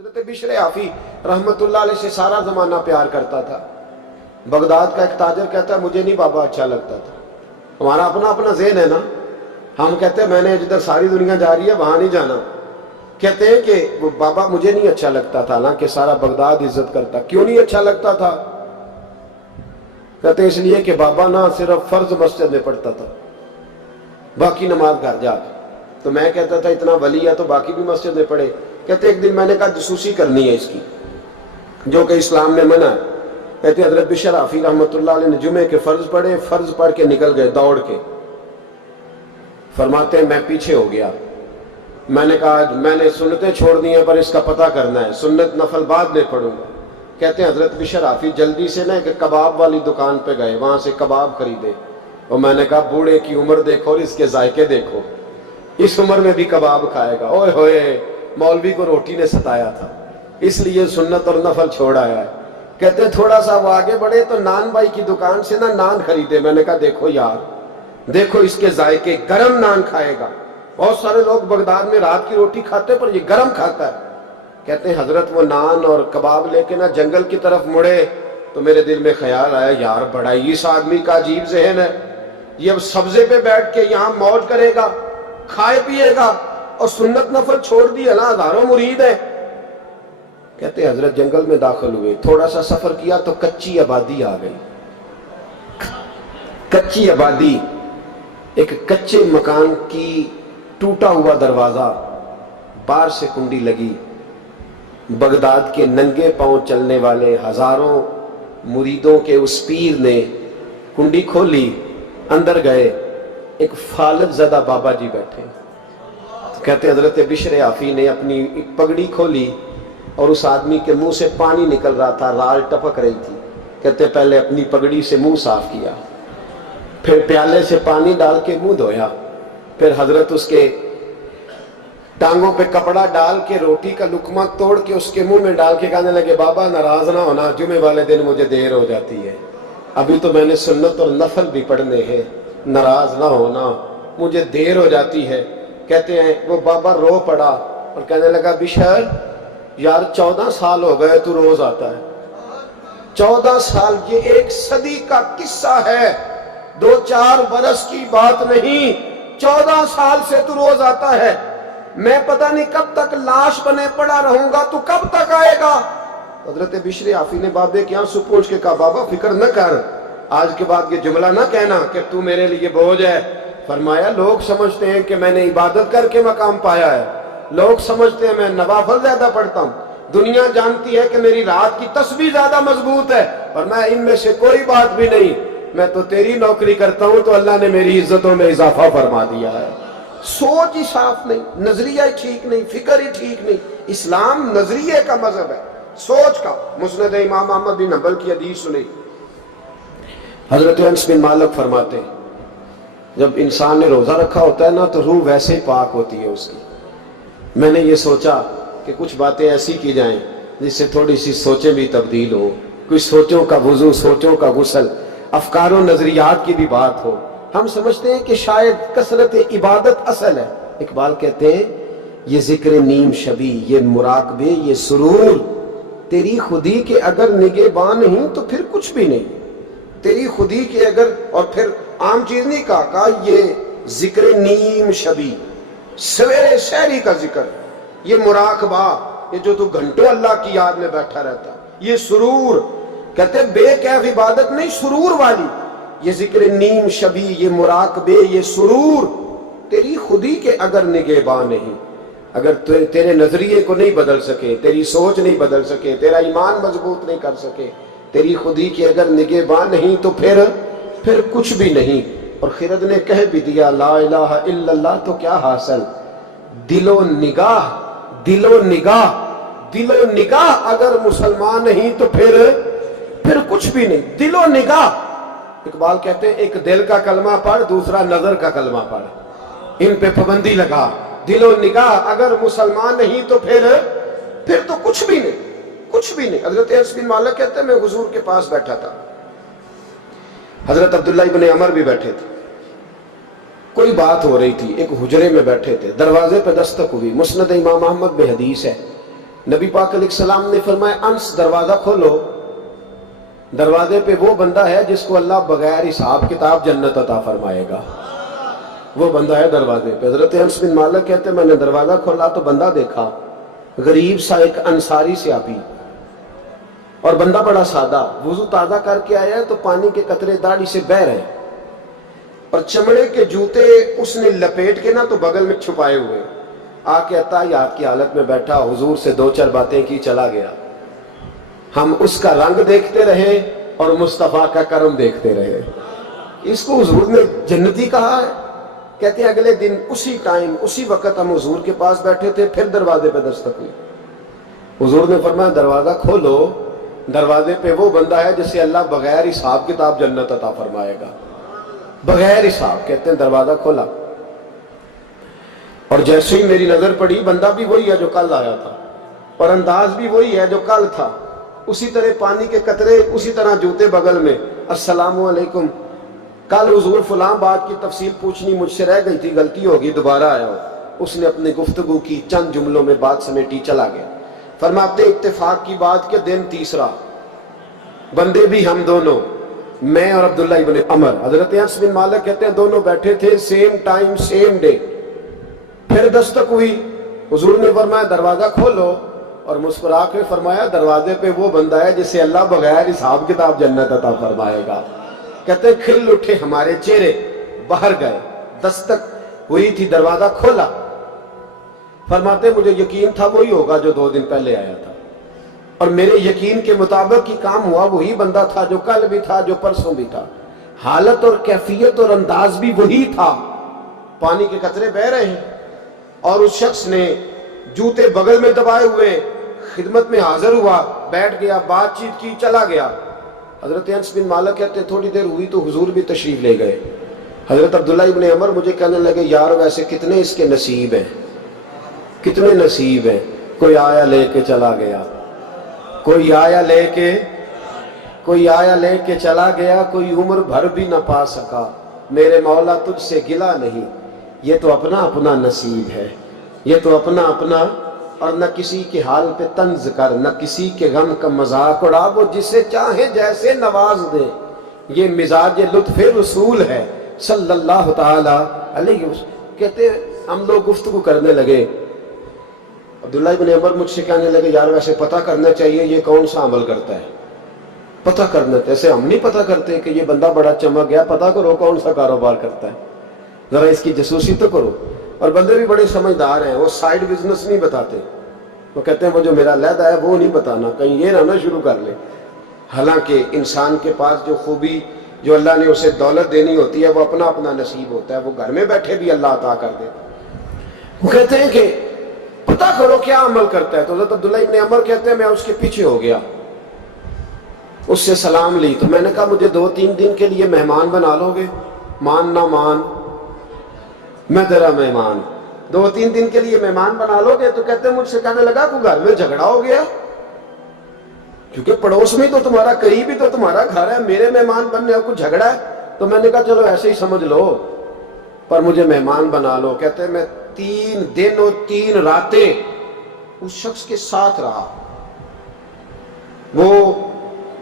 حضرت بشر آفی رحمتullah علیہ سے سارا زمانہ پیار کرتا تھا۔ بغداد کا ایک تاجر کہتا ہے مجھے نہیں بابا اچھا لگتا تھا۔ ہمارا اپنا اپنا ذہن ہے نا، ہم کہتے ہیں میں نے جدھر ساری دنیا جا رہی ہے وہاں نہیں جانا۔ کہتے ہیں کہ وہ بابا مجھے نہیں اچھا لگتا تھا نا کہ سارا بغداد عزت کرتا۔ کیوں نہیں اچھا لگتا تھا؟ کہتے ہیں اس لیے کہ بابا نا صرف فرض مسجد میں پڑھتا تھا، باقی نماز گھر جا کے۔ تو میں کہتا تھا اتنا ولی ہے تو باقی بھی مسجد میں پڑھے۔ کہتے ایک دن میں نے کہا جسوسی کرنی ہے اس کی، جو کہ اسلام میں منع ہے۔ کہتے حضرت بشر آفی رحمتullah علیہ نے جمعے کے فرض پڑھے، فرض پڑھ کے نکل گئے دوڑ کے۔ فرماتے ہیں میں پیچھے ہو گیا، میں نے کہا میں نے سنتیں چھوڑ دی ہیں پر اس کا پتہ کرنا ہے، سنت نفل بعد میں پڑھوں گا۔ کہتے ہیں حضرت بشر آفی جلدی سے نا ایک کباب والی دکان پہ گئے، وہاں سے کباب خریدے۔ اور میں نے کہا بوڑھے کی عمر دیکھو اور اس کے ذائقے دیکھو، اس عمر میں بھی کباب کھائے گا۔ اوئے ہوئے، مولوی کو روٹی نے ستایا تھا، اس لیے سنت اور نفل چھوڑ آیا ہے۔ کہتے ہیں تھوڑا سا وہ آگے بڑھے تو نان بھائی کی دکان سے نا نان خریدے۔ میں نے کہا دیکھو یار، دیکھو اس کے ذائقے، گرم نان کھائے گا۔ بہت سارے لوگ بغداد میں رات کی روٹی کھاتے پر یہ گرم کھاتا ہے۔ کہتے ہیں حضرت وہ نان اور کباب لے کے نا جنگل کی طرف مڑے تو میرے دل میں خیال آیا یار بڑا اس آدمی کا عجیب ذہن ہے، یہ اب سبزے پہ بیٹھ کے یہاں موج کرے گا، کھائے پیے گا، اور سنت نفل چھوڑ دی، اللہ ہزاروں مرید ہے۔ کہتے ہیں حضرت جنگل میں داخل ہوئے، تھوڑا سا سفر کیا تو کچی آبادی آ گئی۔ کچی آبادی، ایک کچے مکان کی ٹوٹا ہوا دروازہ، باہر سے کنڈی لگی۔ بغداد کے ننگے پاؤں چلنے والے ہزاروں مریدوں کے اس پیر نے کنڈی کھولی، اندر گئے، ایک فالج زدہ بابا جی بیٹھے۔ کہتے ہیں حضرت بشر آفی نے اپنی پگڑی کھولی اور اس آدمی کے منہ سے پانی نکل رہا تھا، رال ٹپک رہی تھی۔ کہتے پہلے اپنی پگڑی سے منہ صاف کیا، پھر پیالے سے پانی ڈال کے منہ دھویا، پھر حضرت اس کے ٹانگوں پہ کپڑا ڈال کے روٹی کا لقمہ توڑ کے اس کے منہ میں ڈال کے کہنے لگے بابا ناراض نہ ہونا، جمعے والے دن مجھے دیر ہو جاتی ہے، ابھی تو میں نے سنت اور نفل بھی پڑھنے ہیں، ناراض نہ ہونا، مجھے دیر ہو جاتی ہے۔ کہتے ہیں وہ بابا رو پڑا اور کہنے لگا بشر یار 14 سال ہو گئے تو روز آتا ہے، 14 سال، یہ 1 صدی کا قصہ ہے، 2-4 برس کی بات نہیں، 14 سال سے تو روز آتا ہے۔ میں پتہ نہیں کب تک لاش بنے پڑا رہوں گا، تو کب تک آئے گا؟ حضرت بشر آفی نے بابے کے آنسو پوچھ کے کہا بابا فکر نہ کر، آج کے بعد یہ جملہ نہ کہنا کہ تو میرے لیے بوجھ ہے۔ فرمایا لوگ سمجھتے ہیں کہ میں نے عبادت کر کے مقام پایا ہے، لوگ سمجھتے ہیں میں نوافل زیادہ پڑھتا ہوں، دنیا جانتی ہے کہ میری رات کی تسبیح زیادہ مضبوط ہے، اور میں ان میں سے کوئی بات بھی نہیں، میں تو تیری نوکری کرتا ہوں تو اللہ نے میری عزتوں میں اضافہ فرما دیا ہے۔ سوچ ہی صاف نہیں، نظریہ ہی ٹھیک نہیں، فکر ہی ٹھیک نہیں۔ اسلام نظریے کا مذہب ہے، سوچ کا۔ مسند امام احمد بن حنبل کی حدیث سنی، حضرت انس بن مالک فرماتے ہیں جب انسان نے روزہ رکھا ہوتا ہے نا تو روح ویسے ہی پاک ہوتی ہے اس کی۔ میں نے یہ سوچا کہ کچھ باتیں ایسی کی جائیں جس سے تھوڑی سی سوچیں بھی تبدیل ہو، کچھ سوچوں کا وضو، سوچوں کا غسل، افکار و نظریات کی بھی بات ہو۔ ہم سمجھتے ہیں کہ شاید کثرت عبادت اصل ہے۔ اقبال کہتے ہیں یہ ذکر نیم شبی، یہ مراقبے، یہ سرور، تیری خودی کے اگر نگہباں نہیں تو پھر کچھ بھی نہیں، تیری خودی کے اگر، اور پھر عام چیز نہیں کہا یہ ذکر نیم شبی، سویرے سحری کا ذکر، یہ مراقبہ، یہ جو تو گھنٹوں اللہ کی یاد میں بیٹھا رہتا، یہ سرور، کہتے بے کیف عبادت نہیں، سرور والی، یہ ذکر نیم شبی، یہ مراقبے، یہ سرور، تیری خودی کے اگر نگہباں نہیں، اگر تیرے نظریے کو نہیں بدل سکے، تیری سوچ نہیں بدل سکے، تیرا ایمان مضبوط نہیں کر سکے، تیری خودی کے اگر نگہباں نہیں تو پھر کچھ بھی نہیں۔ اور خرد نے کہہ بھی دیا لا الہ الا اللہ تو کیا حاصل، دل و نگاہ، دل و نگاہ، دل و نگاہ اگر مسلمان نہیں تو پھر کچھ بھی نہیں، دل و نگاہ۔ اقبال کہتے ہیں ایک دل کا کلمہ پڑھ، دوسرا نظر کا کلمہ پڑھ، ان پہ پابندی لگا۔ دل و نگاہ اگر مسلمان نہیں تو پھر تو کچھ بھی نہیں، کچھ بھی نہیں۔ حضرت انس بن مالک کہتے ہیں میں حضور کے پاس بیٹھا تھا، حضرت عبداللہ ابن عمر بھی بیٹھے تھے، کوئی بات ہو رہی تھی، ایک حجرے میں بیٹھے تھے، دروازے پہ دستک ہوئی، مسند امام احمد میں حدیث ہے، نبی پاک علیہ السلام نے فرمایا انس دروازہ کھولو، دروازے پہ وہ بندہ ہے جس کو اللہ بغیر حساب کتاب جنت عطا فرمائے گا، وہ بندہ ہے دروازے پہ۔ حضرت انس بن مالک کہتے ہیں میں نے دروازہ کھولا تو بندہ دیکھا، غریب سا ایک انصاری صحابی، اور بندہ بڑا سادہ، وضو تازہ کر کے آیا ہے تو پانی کے قطرے داڑھی سے بہہ رہے ہیں، اور چمڑے کے جوتے اس نے لپیٹ کے نا تو بغل میں چھپائے ہوئے، آ کے عطایات کی حالت میں بیٹھا، حضور سے دو چار باتیں کی، چلا گیا۔ ہم اس کا رنگ دیکھتے رہے اور مصطفیٰ کا کرم دیکھتے رہے۔ اس کو حضور نے جنتی کہا ہے۔ کہتے ہیں اگلے دن اسی ٹائم اسی وقت ہم حضور کے پاس بیٹھے تھے، پھر دروازے پہ دستک ہوئی، حضور نے فرمایا دروازہ کھولو، دروازے پہ وہ بندہ ہے جسے اللہ بغیر حساب کتاب جنت عطا فرمائے گا، بغیر حساب۔ کہتے ہیں دروازہ کھولا اور جیسے ہی میری نظر پڑی، بندہ بھی وہی ہے جو کل آیا تھا، اور انداز بھی وہی ہے جو کل تھا، اسی طرح پانی کے قطرے، اسی طرح جوتے بغل میں، السلام علیکم، کل حضور فلاں بات کی تفصیل پوچھنی مجھ سے رہ گئی تھی، غلطی ہوگی، دوبارہ آیا ہو۔ اس نے اپنی گفتگو کی، چند جملوں میں بات سمیٹی، چلا گیا۔ فرماتے اتفاق کی بات کہ دن تیسرا، بندے بھی ہم دونوں، میں اور عبداللہ ابن عمر۔ حضرت انس بن مالک کہتے ہیں دونوں بیٹھے تھے، سیم ٹائم سیم ڈے۔ پھر دستک ہوئی، حضور نے فرمایا دروازہ کھولو، اور مسکرا کے فرمایا دروازے پہ وہ بندہ ہے جسے اللہ بغیر حساب کتاب جنت عطا فرمائے گا۔ کہتے ہیں کھل اٹھے ہمارے چہرے، باہر گئے، دستک ہوئی تھی، دروازہ کھولا۔ فرماتے مجھے یقین تھا وہی ہوگا جو 2 دن پہلے آیا تھا، اور میرے یقین کے مطابق ہی کام ہوا، وہی بندہ تھا جو کل بھی تھا، جو پرسوں بھی تھا، حالت اور کیفیت اور انداز بھی وہی تھا۔ پانی کے قطرے بہہ رہے ہیں، اور اس شخص نے جوتے بغل میں دبائے ہوئے خدمت میں حاضر ہوا، بیٹھ گیا، بات چیت کی، چلا گیا۔ حضرت انس بن مالک کہتے ہیں تھوڑی دیر ہوئی تو حضور بھی تشریف لے گئے۔ حضرت عبداللہ ابن عمر مجھے کہنے لگے یار ویسے کتنے اس کے نصیب ہیں، کتنے نصیب ہیں، کوئی آیا لے کے چلا گیا، کوئی آیا لے کے چلا گیا، کوئی عمر بھر بھی نہ پا سکا، میرے مولا تجھ سے گلا نہیں، یہ تو اپنا اپنا نصیب ہے، یہ تو اپنا اپنا، اور نہ کسی کے حال پہ طنز کر، نہ کسی کے غم کا مذاق اڑا، وہ جسے چاہے جیسے نواز دے، یہ مزاج لطف رسول ہے صلی اللہ تعالی علیہ وسلم۔ کہتے ہم لوگ گفتگو کرنے لگے، عبداللہ ابن عمر مجھ سے کہنے لگے یار ویسے پتہ کرنا چاہیے یہ کون سا عمل کرتا ہے، پتہ کرنا، ایسے ہم نہیں پتہ کرتے کہ یہ بندہ بڑا چمک گیا، پتہ کرو کون سا کاروبار کرتا ہے، ذرا اس کی جاسوسی تو کرو۔ اور بندے بھی بڑے سمجھدار ہیں، وہ سائیڈ بزنس نہیں بتاتے، وہ کہتے ہیں وہ جو میرا علیحدہ ہے وہ نہیں بتانا، کہیں یہ نہ شروع کر لے۔ حالانکہ انسان کے پاس جو خوبی، جو اللہ نے اسے دولت دینی ہوتی ہے، وہ اپنا اپنا نصیب ہوتا ہے، وہ گھر میں بیٹھے بھی اللہ عطا کر دے۔ وہ کہتے ہیں کہ پتہ کرو کیا عمل کرتا ہے، تو حضرت عبداللہ ابن عمر کہتے ہیں میں اس کے پیچھے ہو گیا، اس سے سلام لی، تو میں نے کہا مجھے 2-3 دن کے لیے مہمان بنا لو گے، مان نہ مان میں تیرا مہمان، 2-3 دن کے لیے مہمان بنا لو گے؟ تو کہتے ہیں مجھ سے کہنے لگا کوئی گھر میں جھگڑا ہو گیا، کیونکہ پڑوس میں تو تمہارا، قریب ہی تو تمہارا گھر ہے، میرے مہمان بننے کو جھگڑا ہے؟ تو میں نے کہا چلو ایسے ہی سمجھ لو، پر مجھے مہمان بنا لو۔ کہتے ہیں میں 3 دن اور 3 راتیں اس شخص کے ساتھ رہا، وہ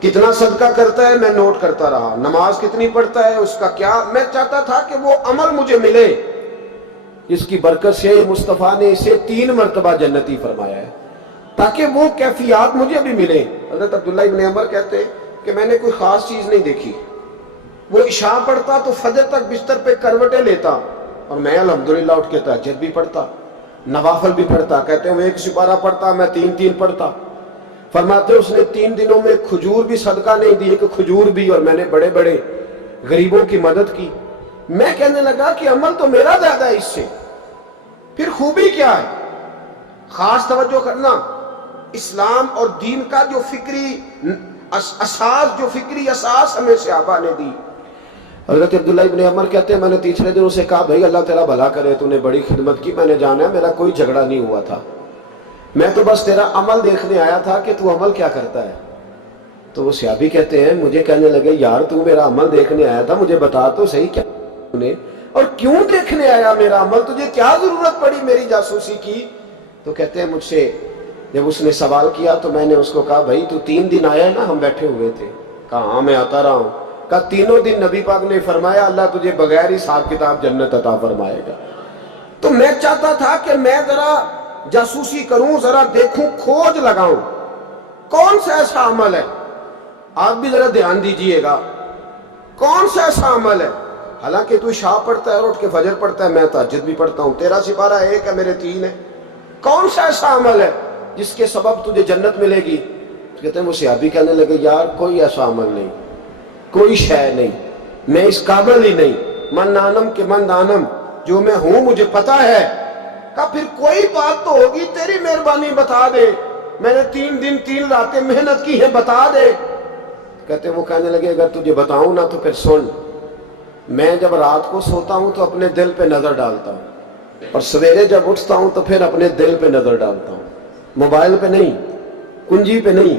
کتنا صدقہ کرتا ہے میں نوٹ کرتا رہا، نماز کتنی پڑھتا ہے، اس کا کیا، میں چاہتا تھا کہ وہ عمل مجھے ملے جس کی برکت سے مصطفیٰ نے اسے 3 مرتبہ جنتی فرمایا ہے، تاکہ وہ کیفیات مجھے بھی ملے۔ حضرت عبداللہ ابن عمر کہتے کہ میں نے کوئی خاص چیز نہیں دیکھی، وہ عشاء پڑھتا تو فجر تک بستر پہ کروٹیں لیتا، اور میں الحمدللہ اٹھ کے تہجد بھی پڑھتا، نوافل بھی پڑھتا۔ کہتے ہیں وہ 1 سپارہ پڑھتا، میں 3 پڑھتا۔ فرماتے اس نے 3 دنوں میں کھجور بھی صدقہ نہیں دی، کہ کھجور بھی، اور میں نے بڑے بڑے غریبوں کی مدد کی۔ میں کہنے لگا کہ عمل تو میرا زیادہ ہے اس سے، پھر خوبی کیا ہے؟ خاص توجہ کرنا، اسلام اور دین کا جو فکری اساس ہمیں صحابہ نے دی۔ حضرت عبداللہ ابن عمر کہتے ہیں میں نے تیسرے دن اسے کہا بھائی اللہ تیرا بھلا کرے، تو نے بڑی خدمت کی، میں نے جانا ہے میرا کوئی جھگڑا نہیں ہوا تھا، میں تو بس تیرا عمل دیکھنے آیا تھا کہ تو عمل کیا کرتا ہے۔ تو وہ صحابی کہتے ہیں مجھے کہنے لگے یار تو میرا عمل دیکھنے آیا تھا، مجھے بتا تو صحیح کیا نے، اور کیوں دیکھنے آیا میرا عمل، تجھے کیا ضرورت پڑی میری جاسوسی کی؟ تو کہتے ہیں مجھ سے جب اس نے سوال کیا تو میں نے اس کو کہا بھائی تو 3 دن آیا ہے نا ہم بیٹھے ہوئے تھے؟ کہا ہاں میں آتا رہا ہوں۔ کہا 3 دن نبی پاک نے فرمایا اللہ تجھے بغیر حساب کتاب جنت عطا فرمائے گا۔ تو میں چاہتا تھا کہ میں ذرا جاسوسی کروں، ذرا دیکھوں، کھوج لگاؤں کون سا ایسا عمل ہے، آپ بھی ذرا دھیان دیجئے گا، کون سا ایسا عمل ہے، حالانکہ تو عشاء پڑھتا ہے، اٹھ کے فجر پڑھتا ہے، میں تہجد بھی پڑھتا ہوں، تیرا سپارہ 1 ہے میرے 3 ہے، کون سا ایسا عمل ہے جس کے سبب تجھے جنت ملے گی؟ کہتے ہیں وہ صحابی کہنے لگے یار کوئی ایسا عمل نہیں، کوئی شے نہیں، میں اس قابل ہی نہیں، من دانم کے من دانم، جو میں ہوں مجھے پتا ہے۔ کہا پھر کوئی بات تو ہوگی، تیری مہربانی بتا دے، میں نے 3 دن 3 راتیں محنت کی ہے، بتا دے۔ کہتے ہیں وہ کہنے لگے اگر تجھے بتاؤں نا تو پھر سن، میں جب رات کو سوتا ہوں تو اپنے دل پہ نظر ڈالتا ہوں، اور سویرے جب اٹھتا ہوں تو پھر اپنے دل پہ نظر ڈالتا ہوں، موبائل پہ نہیں، کنجی پہ نہیں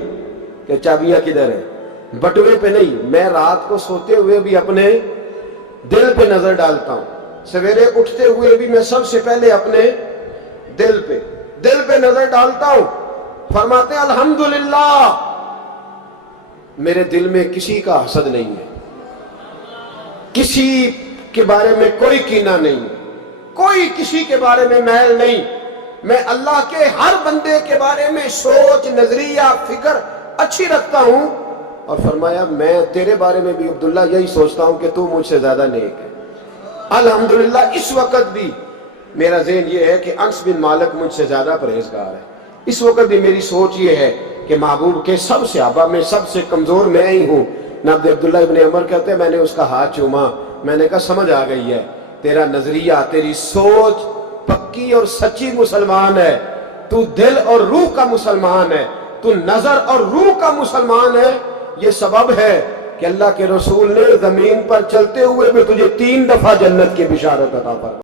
کہ چابیاں کدھر ہیں، بٹوے پہ نہیں، میں رات کو سوتے ہوئے بھی اپنے دل پہ نظر ڈالتا ہوں، سویرے اٹھتے ہوئے بھی میں سب سے پہلے اپنے دل پہ نظر ڈالتا ہوں۔ فرماتے ہیں الحمدللہ میرے دل میں کسی کا حسد نہیں ہے، کسی کے بارے میں کوئی کینہ نہیں، کوئی کسی کے بارے میں میل نہیں، میں اللہ کے ہر بندے کے بارے میں سوچ، نظریہ، فکر اچھی رکھتا ہوں۔ اور فرمایا میں تیرے بارے میں بھی عبداللہ یہی سوچتا ہوں کہ تو مجھ سے زیادہ نیک ہے۔ الحمدللہ اس وقت بھی میرا ذہن یہ ہے کہ انس بن مالک مجھ سے زیادہ پرہیزگار ہے، اس وقت بھی میری سوچ یہ ہے کہ محبوب کے سب صحابہ میں سب سے کمزور میں ہی ہوں۔ نبی عبداللہ ابن عمر کہتے ہیں میں نے اس کا ہاتھ چوما، میں نے کہا سمجھ آ گئی ہے، تیرا نظریہ، تیری سوچ پکی اور سچی مسلمان ہے، تو دل اور روح کا مسلمان ہے، تو نظر اور روح کا مسلمان ہے۔ یہ سبب ہے کہ اللہ کے رسول نے زمین پر چلتے ہوئے بھی تجھے 3 دفعہ جنت کی بشارت عطا فرمائی۔